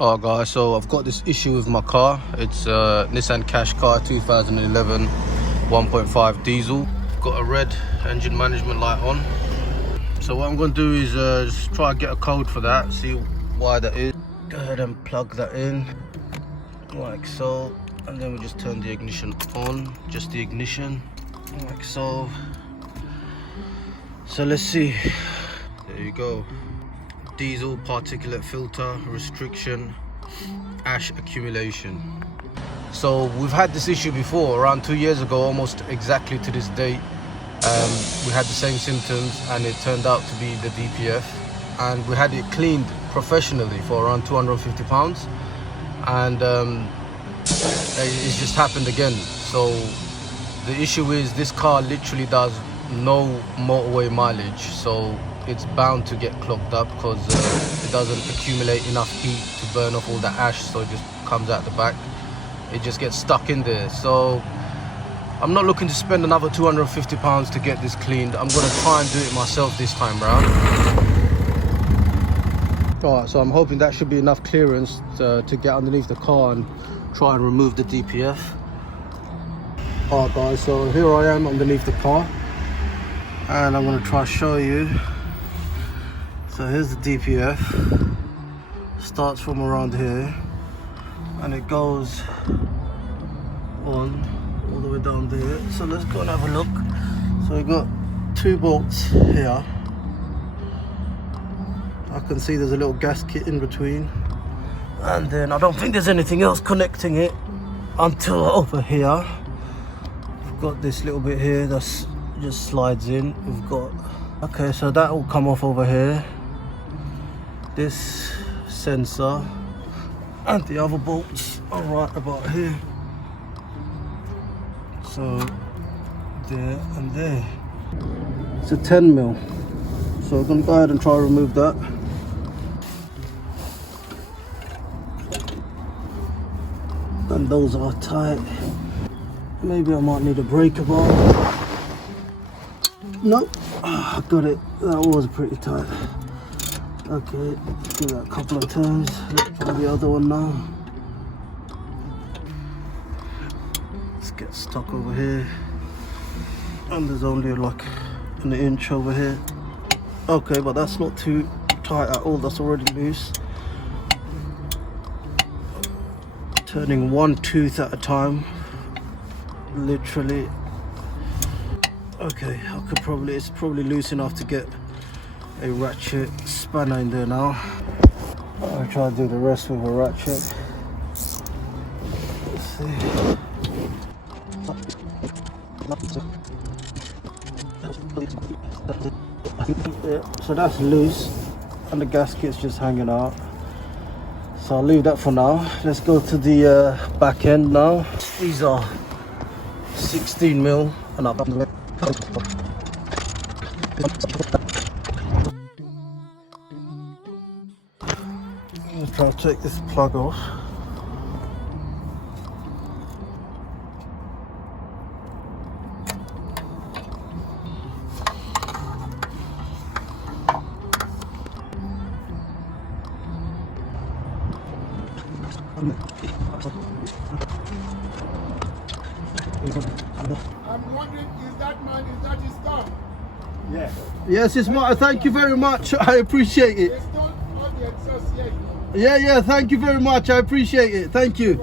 Alright guys, so I've got this issue with my car. It's Nissan Qashqai 2011 1.5 diesel. Got a red engine management light on. So what I'm going to do is just try and get a code for that, see why that is. Go ahead and plug that in like so, and then we just turn the ignition on, just the ignition like so. So let's see. There you go. Diesel particulate filter restriction, ash accumulation. So we've had this issue before, around 2 years ago, almost exactly to this date. We had the same symptoms and it turned out to be the DPF, and we had it cleaned professionally for around £250, and it just happened again. So the issue is this car literally does no motorway mileage, so it's bound to get clogged up because it doesn't accumulate enough heat to burn off all the ash, so it just comes out the back. It just gets stuck in there. So I'm not looking to spend another £250 to get this cleaned. I'm going to try and do it myself this time round. Alright, so I'm hoping that should be enough clearance to get underneath the car and try and remove the DPF. Alright guys, so here I am underneath the car, and I'm going to try to show you. So here's the DPF, starts from around here and it goes on all the way down there. So let's go and have a look. So we've got 2 bolts here. I can see there's a little gasket in between, and then I don't think there's anything else connecting it until over here. We've got this little bit here that's just slides in. We've got, okay, so that will come off over here, this sensor, and the other bolts are right about here. So there and there. It's a 10mm, so I'm going to go ahead and try to remove that. And those are tight. Maybe I might need a breaker bar. Nope, I got it. That was pretty tight. Okay, give that a couple of turns. Let's try the other one now. Let's get stuck over here. And there's only like an inch over here. Okay, but that's not too tight at all. That's already loose. Turning one tooth at a time, literally. Okay, I could probably, it's probably loose enough to get a ratchet spanner in there now. I'll try to do the rest with a ratchet. Let's see. Yeah, so that's loose and the gasket's just hanging out. So I'll leave that for now. Let's go to the back end now. These are 16mm and up. Let's try to take this plug off. I'm wondering, is that his car? Yes. Yes, it's my. Thank you very much. I appreciate it. It's not on the exhaust yet. Yeah. Thank you very much. I appreciate it. Thank you.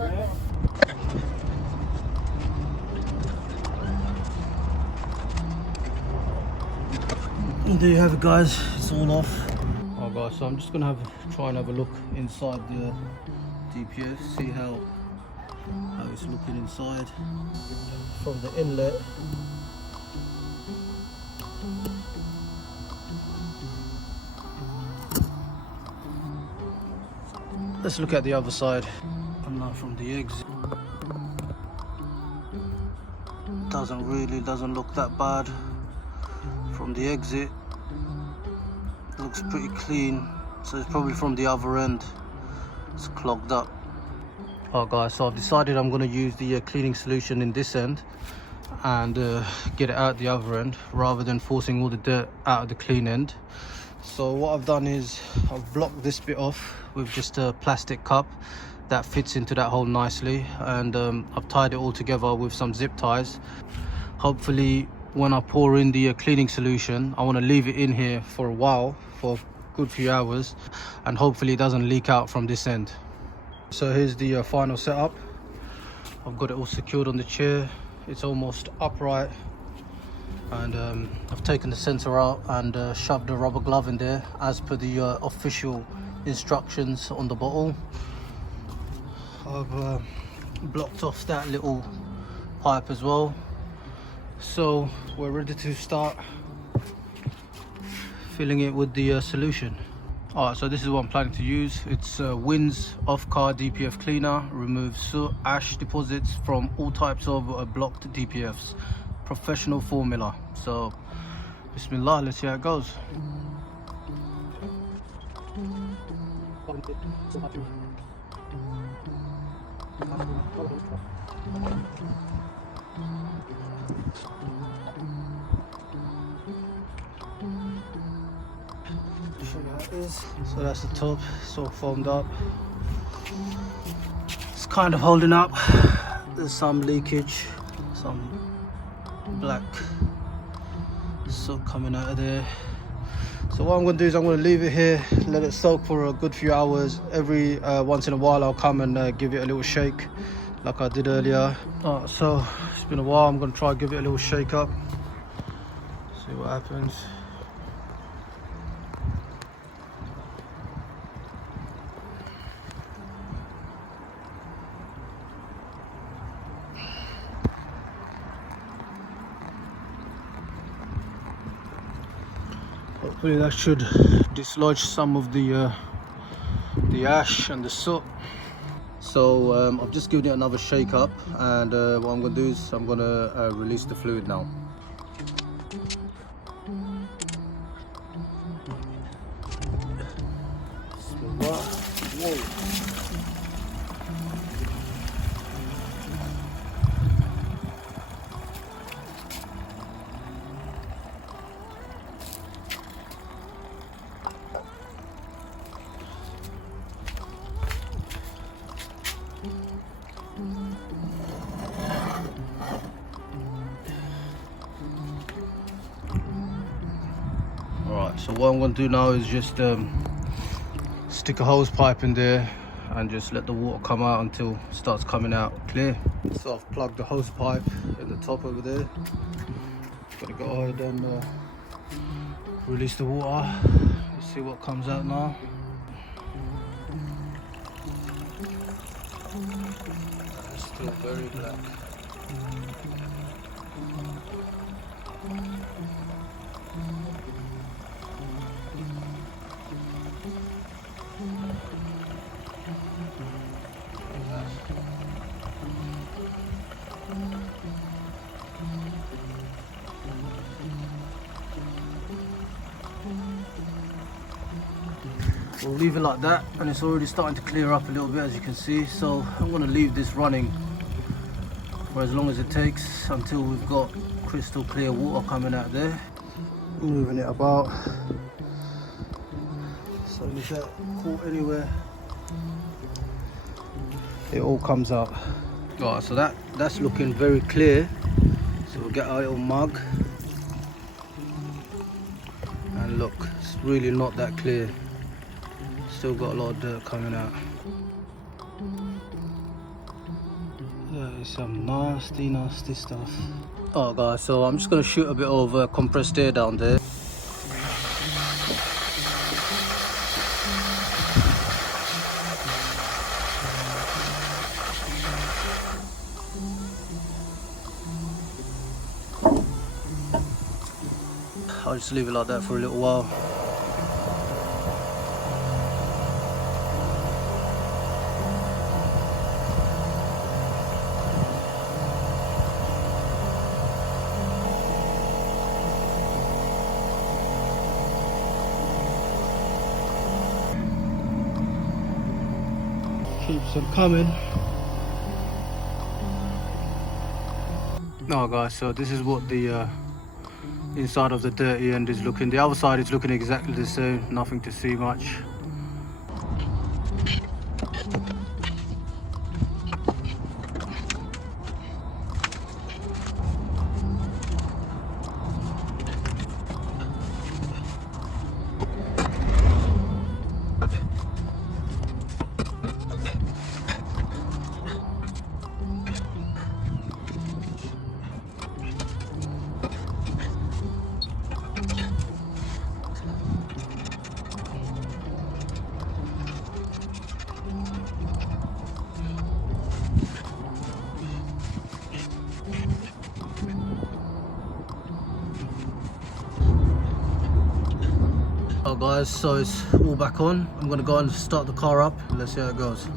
And there you have it, guys. It's all off. Oh, guys. So I'm just gonna try and have a look inside the DPF, see how it's looking inside from the inlet. Let's look at the other side. And now from the exit. Doesn't look that bad. From the exit, looks pretty clean. So it's probably from the other end. It's clogged up. Alright guys, so I've decided I'm going to use the cleaning solution in this end and get it out the other end rather than forcing all the dirt out of the clean end. So what I've done is I've blocked this bit off with just a plastic cup that fits into that hole nicely, and I've tied it all together with some zip ties. Hopefully when I pour in the cleaning solution, I want to leave it in here for a while, for a good few hours, and hopefully it doesn't leak out from this end. So here's the final setup. I've got it all secured on the chair. It's almost upright, and I've taken the sensor out and shoved a rubber glove in there as per the official instructions on the bottle. I've blocked off that little pipe as well, so we're ready to start filling it with the solution. Alright, so this is what I'm planning to use. It's Win's off-car DPF cleaner. Removes soot, ash deposits from all types of blocked DPFs. Professional formula. So, bismillah, let's see how it goes. So that's the top, it's all foamed up. It's kind of holding up. There's some leakage, some black soot coming out of there. So what I'm going to do is I'm going to leave it here, let it soak for a good few hours. Every once in a while I'll come and give it a little shake like I did earlier. So it's been a while. I'm going to try and give it a little shake up, see what happens. Hopefully that should dislodge some of the ash and the soot. So I've just given it another shake up, and what I'm going to do is I'm going to release the fluid now. Whoa. Alright, so what I'm going to do now is just stick a hose pipe in there and just let the water come out until it starts coming out clear. So I've plugged the hose pipe in the top over there. Got to go ahead and release the water. Let's see what comes out now. It's still very black. We'll leave it like that, and it's already starting to clear up a little bit, as you can see. So I'm going to leave this running for as long as it takes until we've got crystal clear water coming out there. Moving it about so if that caught anywhere, it all comes out. Alright, so that's looking very clear. So we'll get our little mug, and look, it's really not that clear. Still got a lot of dirt coming out. That is some nasty stuff. Oh guys, so I'm just going to shoot a bit of compressed air down there. I'll just leave it like that for a little while. Keeps on coming. Oh guys, so this is what the inside of the dirty end is looking. The other side is looking exactly the same, nothing to see much. Oh guys, so it's all back on. I'm gonna go and start the car up and let's see how it goes.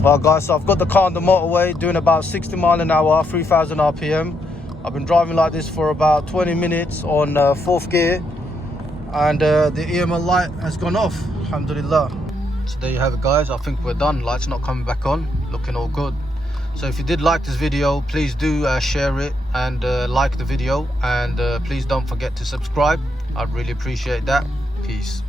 Well guys, so I've got the car on the motorway doing about 60 miles an hour, 3000 RPM. I've been driving like this for about 20 minutes on 4th gear, and the EML light has gone off, alhamdulillah. So there you have it guys, I think we're done. Light's not coming back on, looking all good. So if you did like this video, please do share it and like the video, and please don't forget to subscribe. I'd really appreciate that. Peace.